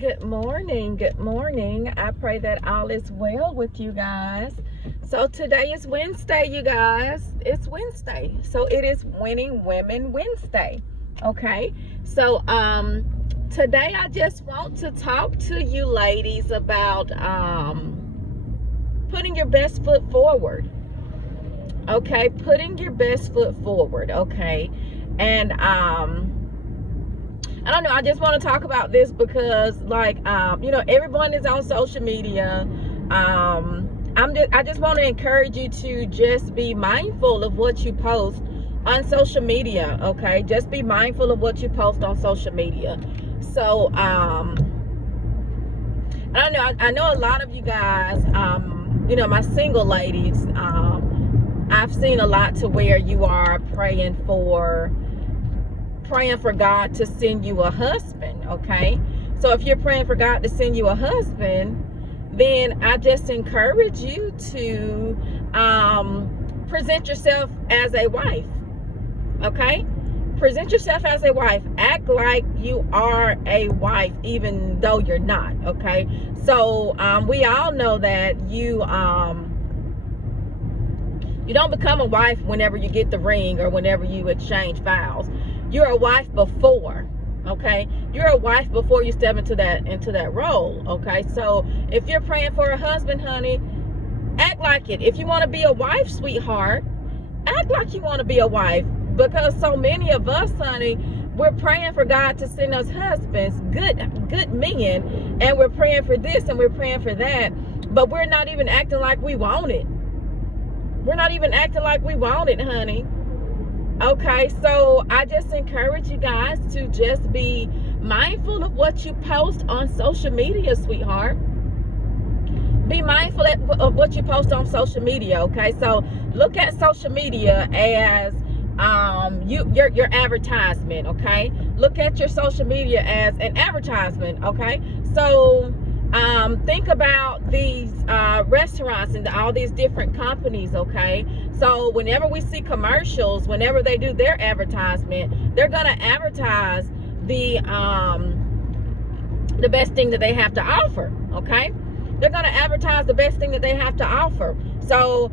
Good morning. Good morning. I pray that all is well with you guys. So today is Wednesday, you guys. It's Wednesday. So it is Winning Women Wednesday. Okay. So today I just want to talk to you ladies about putting your best foot forward. Okay, putting your best foot forward. Okay. And I don't know, I just want to talk about this because everyone is on social media. I just want to encourage you to just be mindful of what you post on social media. Okay, just be mindful of what you post on social media. So I don't know, I know a lot of you guys, my single ladies, I've seen a lot to where you are praying for God to send you a husband. Okay, so if you're praying for God to send you a husband, then I just encourage you to present yourself as a wife. Okay, present yourself as a wife. Act like you are a wife even though you're not. Okay, so we all know that you don't become a wife whenever you get the ring or whenever you exchange vows. You're a wife before, okay? You're a wife before you step into that role, okay? So if you're praying for a husband, honey, act like it. If you want to be a wife, sweetheart, act like you want to be a wife, because so many of us, honey, we're praying for God to send us husbands, good men, and we're praying for this and we're praying for that, but we're not even acting like we want it. We're not even acting like we want it, honey. Okay, so I just encourage you guys to just be mindful of what you post on social media, sweetheart. Be mindful of what you post on social media, okay? So look at social media as your advertisement, okay? Look at your social media as an advertisement, okay? So think about these restaurants and all these different companies, okay? So whenever we see commercials, whenever they do their advertisement, they're gonna advertise the best thing that they have to offer, okay? They're gonna advertise the best thing that they have to offer. So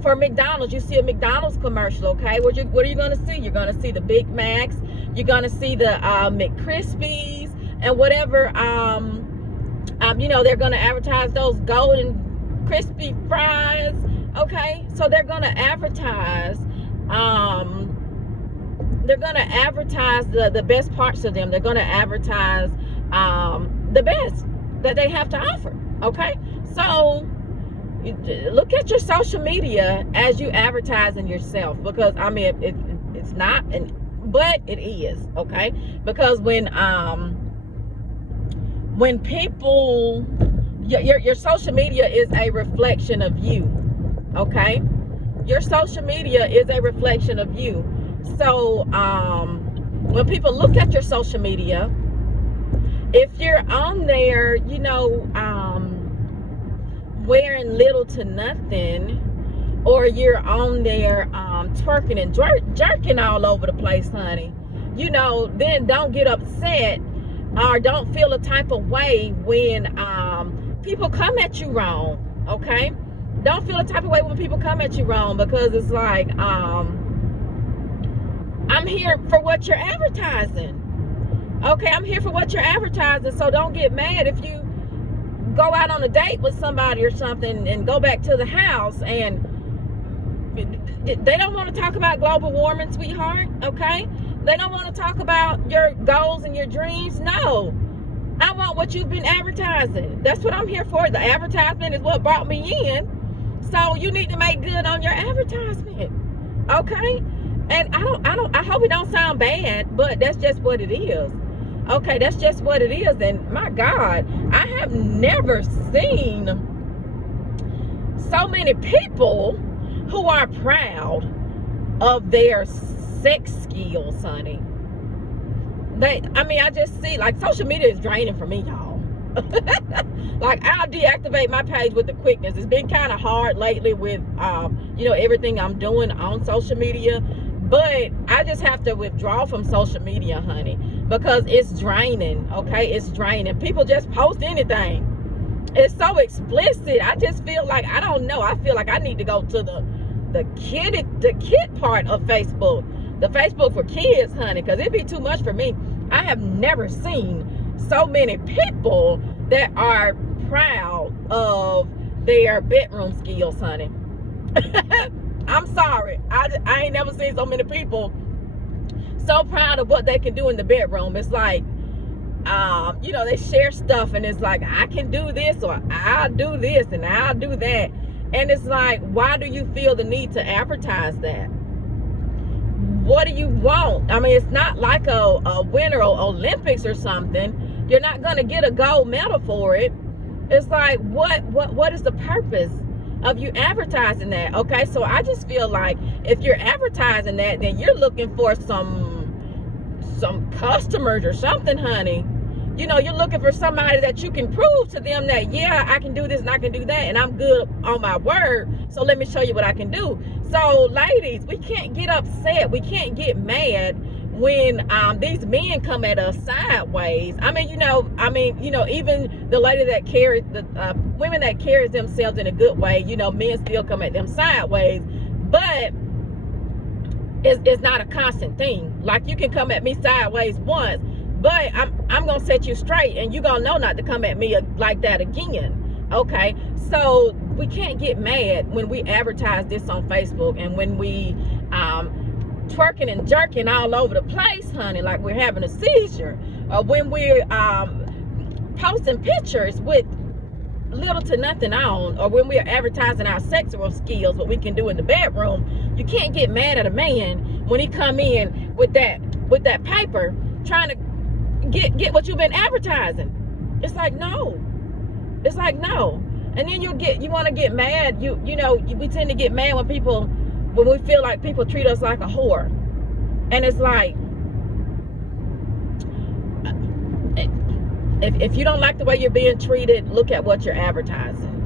for McDonald's, you see a McDonald's commercial, okay? What are you gonna see? You're gonna see the Big Macs, you're gonna see the McCrispies, and whatever. They're gonna advertise those golden crispy fries. Okay, so they're gonna advertise the best parts of them. They're gonna advertise the best that they have to offer. Okay, so look at your social media as you advertising yourself, because I mean it's not, but it is. Okay, because when people, your social media is a reflection of you. Okay, your social media is a reflection of you. So when people look at your social media, if you're on there, wearing little to nothing, or you're on there twerking and jerking all over the place, honey, then don't get upset or don't feel a type of way when people come at you wrong. Okay, don't feel a type of way when people come at you wrong, because it's like I'm here for what you're advertising. Okay, I'm here for what you're advertising. So don't get mad if you go out on a date with somebody or something and go back to the house and they don't want to talk about global warming, sweetheart. Okay, they don't want to talk about your goals and your dreams. No, I want what you've been advertising. That's what I'm here for. The advertisement is what brought me in. So you need to make good on your advertisement. Okay? And I hope it don't sound bad, but that's just what it is. Okay, that's just what it is. And my God, I have never seen so many people who are proud of their sex skills, honey. I just see, like, social media is draining for me, y'all. Like, I'll deactivate my page with the quickness. It's been kind of hard lately with everything I'm doing on social media, But I just have to withdraw from social media, honey, because it's draining. Okay, it's draining. People just post anything. It's so explicit. I just feel like, I don't know, I feel like I need to go to the kid part of Facebook, the Facebook for kids, honey, because it'd be too much for me. I have never seen so many people that are proud of their bedroom skills, honey. I'm sorry, I ain't never seen so many people so proud of what they can do in the bedroom. It's like, you know, they share stuff and it's like, I can do this, or I'll do this and I'll do that. And it's like, why do you feel the need to advertise that? What do you want? I mean, it's not like a Winter Olympics or something. You're not gonna get a gold medal for it. It's like, what is the purpose of you advertising that? Okay, so I just feel like if you're advertising that, then you're looking for some customers or something, honey. You know, you're looking for somebody that you can prove to them that, yeah, I can do this and I can do that, and I'm good on my word, so let me show you what I can do. So ladies, we can't get upset, we can't get mad when these men come at us sideways. I mean, you know, even the lady that carries the women that carries themselves in a good way, you know, men still come at them sideways, but it's not a constant thing. Like, you can come at me sideways once, but I'm gonna set you straight, and you gonna know not to come at me like that again. Okay, so we can't get mad when we advertise this on Facebook, and when we twerking and jerking all over the place, honey, like we're having a seizure, or when we're posting pictures with little to nothing on, or when we're advertising our sexual skills, what we can do in the bedroom. You can't get mad at a man when he come in with that paper trying to get what you've been advertising. It's like, no. It's like, no. And then you want to get mad. You know, we tend to get mad when we feel like people treat us like a whore. And it's like, if you don't like the way you're being treated, look at what you're advertising.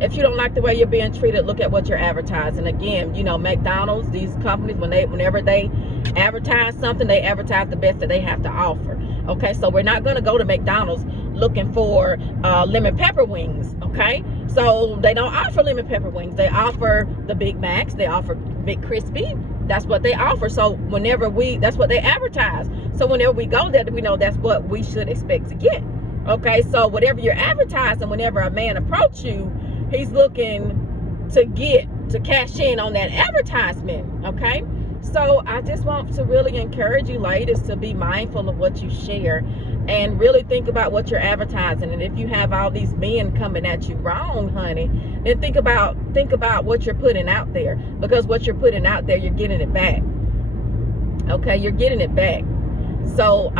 If you don't like the way you're being treated, look at what you're advertising. Again, you know, McDonald's, these companies, whenever they advertise something, they advertise the best that they have to offer. Okay, so we're not going to go to McDonald's looking for lemon pepper wings. Okay, so they don't offer lemon pepper wings. They offer the Big Macs, they offer Big Crispy. That's what they offer. So that's what they advertise. So whenever we go there, we know that's what we should expect to get. Okay, so whatever you're advertising, whenever a man approaches you, he's looking to cash in on that advertisement. Okay, so I just want to really encourage you ladies to be mindful of what you share, and really think about what you're advertising. And if you have all these men coming at you wrong, honey, then think about what you're putting out there, because what you're putting out there, you're getting it back. Okay, you're getting it back. So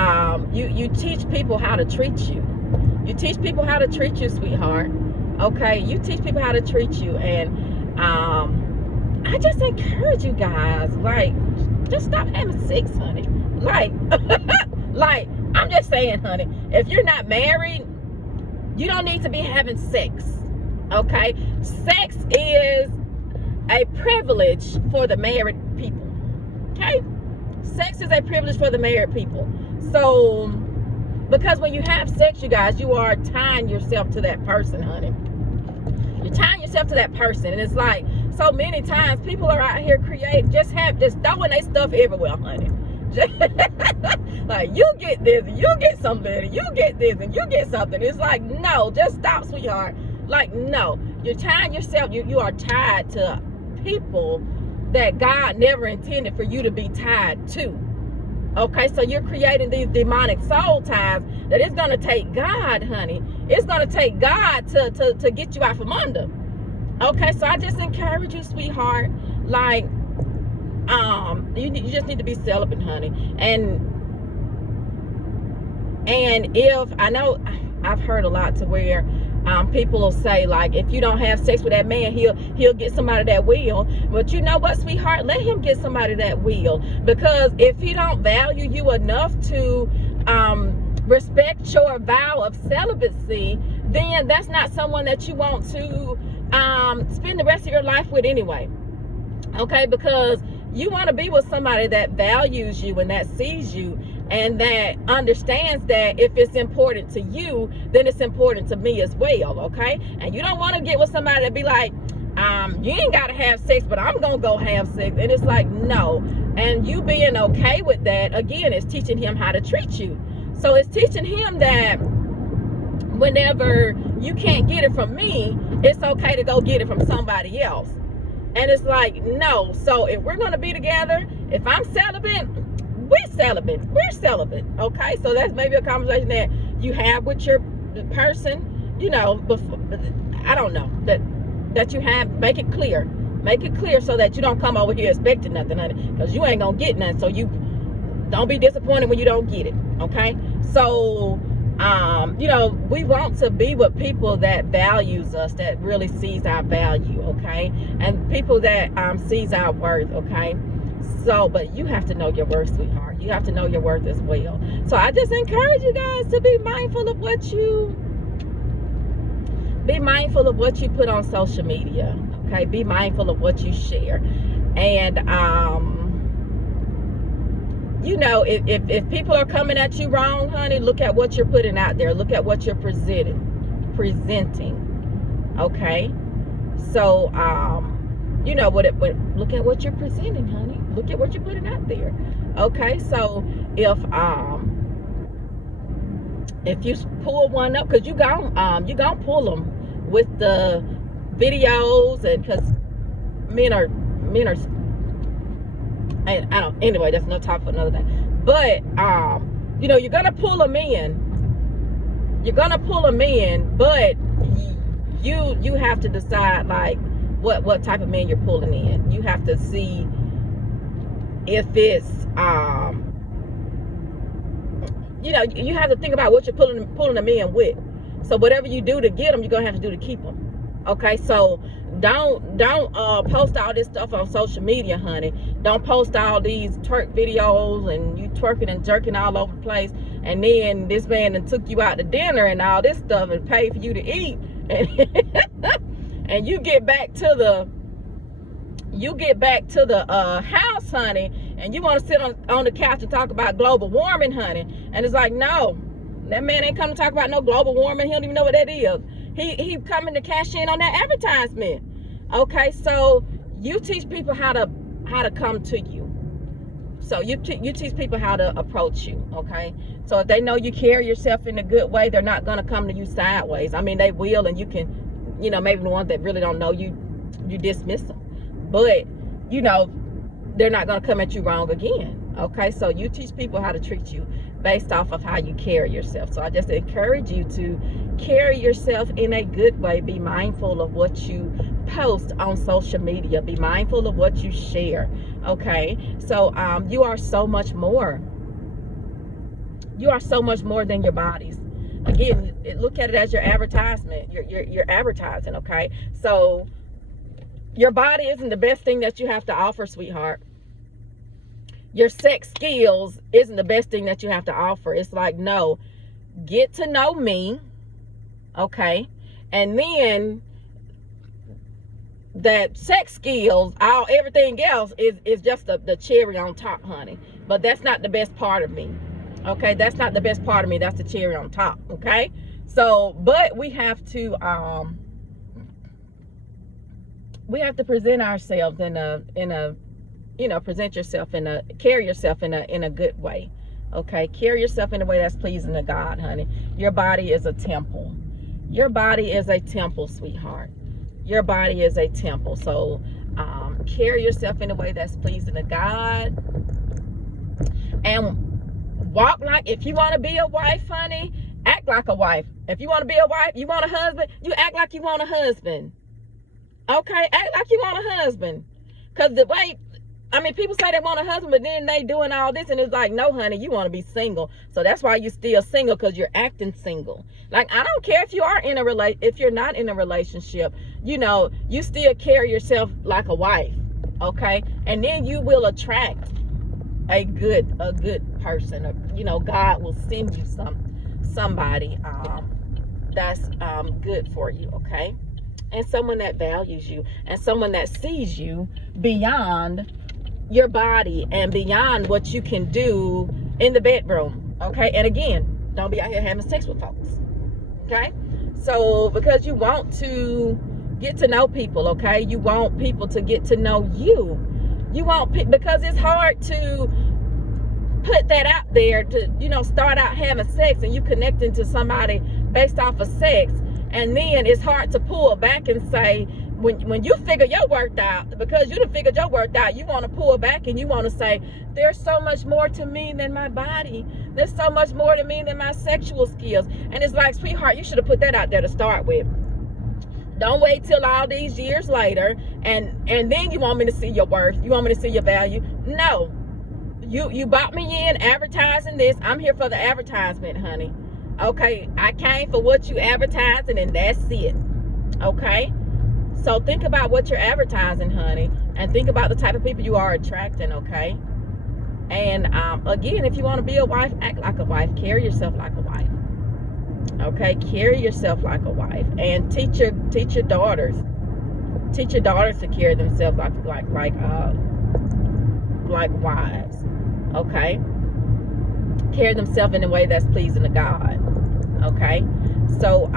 you teach people how to treat you. You teach people how to treat you, sweetheart. Okay, you teach people how to treat you. And I just encourage you guys, like, just stop having sex, honey. Like, like, I'm just saying, honey, if you're not married, you don't need to be having sex. Okay, sex is a privilege for the married people. Okay, sex is a privilege for the married people. So, because when you have sex, you guys, you are tying yourself to that person, honey. You're tying yourself to that person. And it's like, so many times people are out here just throwing their stuff everywhere, honey. Like, you get this, you get something, you get this, and you get something. It's like, no, just stop, sweetheart. Like, no, you're tying yourself. You are tied to people that God never intended for you to be tied to. Okay, so you're creating these demonic soul ties that it's gonna take God, honey. It's gonna take God to get you out from under. Okay, so I just encourage you, sweetheart. Like, you just need to be celibate, honey. And if I know, I've heard a lot to where people will say, like, if you don't have sex with that man, he'll get somebody that will. But you know what, sweetheart, let him get somebody that will, because if he don't value you enough to respect your vow of celibacy, then that's not someone that you want to spend the rest of your life with anyway. Okay, because You want to be with somebody that values you and that sees you and that understands that if it's important to you, then it's important to me as well, okay? And you don't want to get with somebody that be like, you ain't got to have sex, but I'm going to go have sex. And it's like, no. And you being okay with that, again, is teaching him how to treat you. So it's teaching him that whenever you can't get it from me, it's okay to go get it from somebody else. And it's like, no. So if we're going to be together, if I'm celibate, we're celibate, okay? So that's maybe a conversation that you have with your person, you know, before, I don't know, that you have, make it clear so that you don't come over here expecting nothing, honey, because you ain't gonna get nothing. So you don't be disappointed when you don't get it, okay? So you know, we want to be with people that values us, that really sees our value, okay? And people that sees our worth, okay? So, but you have to know your worth, sweetheart. You have to know your worth as well. So I just encourage you guys to be mindful of what you put on social media, okay? Be mindful of what you share. And you know, if people are coming at you wrong, honey, look at what you're putting out there. Look at what you're presenting, okay? So you know, look at what you're presenting, honey. Look at what you're putting out there, okay? So if you pull one up, because you gonna pull them with the videos, and because men are I don't, anyway, that's no topic for another day. But you know, you're gonna pull them in, but you have to decide like what type of man you're pulling in. You have to see if it's you know, you have to think about what you're pulling them in with. So whatever you do to get them, you're gonna have to do to keep them, okay? So don't post all this stuff on social media, honey. Don't post all these twerk videos and you twerking and jerking all over the place, and then this man done took you out to dinner and all this stuff and paid for you to eat, and you get back to the house, honey, and you want to sit on the couch and talk about global warming, honey. And it's like, no, that man ain't coming to talk about no global warming. He don't even know what that is. He coming to cash in on that advertisement. Okay, so you teach people how to come to you. So you teach people how to approach you, okay? So if they know you carry yourself in a good way, they're not gonna come to you sideways. I mean, they will, and you can, you know, maybe the ones that really don't know you dismiss them. But, you know, they're not gonna come at you wrong again, okay? So you teach people how to treat you based off of how you carry yourself. So I just encourage you to carry yourself in a good way. Be mindful of what you post on social media. Be mindful of what you share, okay? So you are so much more. You are so much more than your bodies. Again, look at it as your advertisement. You're advertising, okay? So your body isn't the best thing that you have to offer, sweetheart. Your sex skills isn't the best thing that you have to offer. It's like, no, get to know me, okay? And then that sex skills, everything else is just the cherry on top, honey. But that's not the best part of me, okay? That's not the best part of me. That's the cherry on top, okay? So, but we have to present ourselves in a you know, present yourself carry yourself in a good way, okay? Carry yourself in a way that's pleasing to God, honey. Your body is a temple. Your body is a temple, sweetheart. Your body is a temple. So carry yourself in a way that's pleasing to God, and walk like, if you want to be a wife, honey, act like a wife. If you want to be a wife, you want a husband, you act like you want a husband, okay? Act like you want a husband. Because the way, I mean, people say they want a husband, but then they doing all this, and it's like, no, honey, you want to be single. So that's why you're still single, because you're acting single. Like, I don't care if you are if you're not in a relationship, you know, you still carry yourself like a wife, okay? And then you will attract a good person, or, you know, God will send you somebody that's good for you, okay? And someone that values you, and someone that sees you beyond your body and beyond what you can do in the bedroom. Okay, and again, don't be out here having sex with folks. Okay, so because you want to get to know people, okay, you want people to get to know you. You want because it's hard to put that out there to start out having sex and you connecting to somebody based off of sex, and then it's hard to pull back and say, when you figure your worth out, because you done figured your worth out, you want to pull back and you want to say, there's so much more to me than my body. There's so much more to me than my sexual skills. And it's like, sweetheart, you should have put that out there to start with. Don't wait till all these years later and then you want me to see your worth. You want me to see your value. No. You bought me in advertising this. I'm here for the advertisement, honey. Okay, I came for what you advertising, and that's it. Okay, so think about what you're advertising, honey, and think about the type of people you are attracting. Okay, and again, if you want to be a wife, act like a wife. Carry yourself like a wife. Okay, carry yourself like a wife, and teach your daughters. Teach your daughters to carry themselves like wives. Okay, carry themselves in a way that's pleasing to God. Okay, so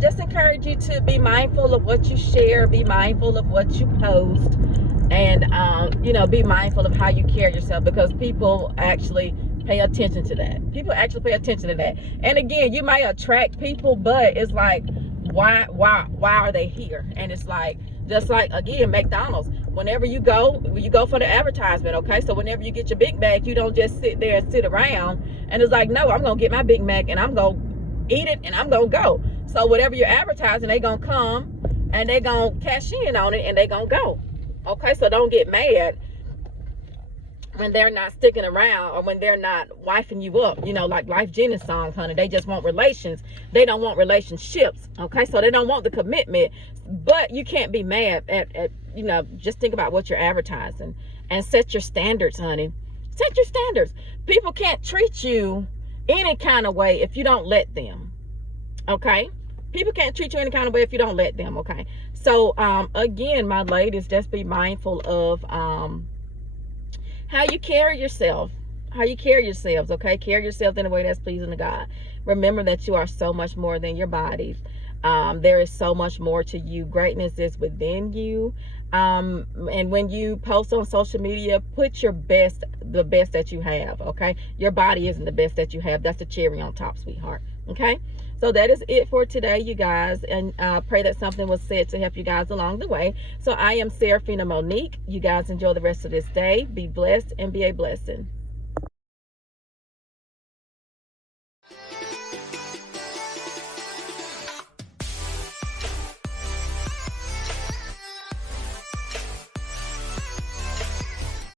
just encourage you to be mindful of what you share, be mindful of what you post, and be mindful of how you carry yourself, because people actually pay attention to that. People actually pay attention to that. And again, you might attract people, but it's like, why are they here? And it's like, just like, again, McDonald's, whenever you go for the advertisement. Okay, so whenever you get your Big Mac, you don't just sit there and sit around, and it's like, no, I'm gonna get my Big Mac and I'm gonna eat it and I'm gonna go. So whatever you're advertising, they gonna come and they gonna cash in on it and they gonna go. Okay, so don't get mad when they're not sticking around or when they're not wifing you up. Like Life Jennings songs, honey, they just want relations. They don't want relationships. Okay, so they don't want the commitment. But you can't be mad at just think about what you're advertising and set your standards, honey. Set your standards. People can't treat you any kind of way if you don't let them. Okay, people can't treat you any kind of way if you don't let them. Okay, so again, my ladies, just be mindful of how you carry yourself, okay? Carry yourself in a way that's pleasing to God. Remember that you are so much more than your bodies. There is so much more to you. Greatness is within you. And when you post on social media, put the best that you have. Okay, your body isn't the best that you have. That's the cherry on top, sweetheart. Okay, so that is it for today, you guys, and pray that something was said to help you guys along the way. So I am Serafina Monique. You guys enjoy the rest of this day. Be blessed and be a blessing.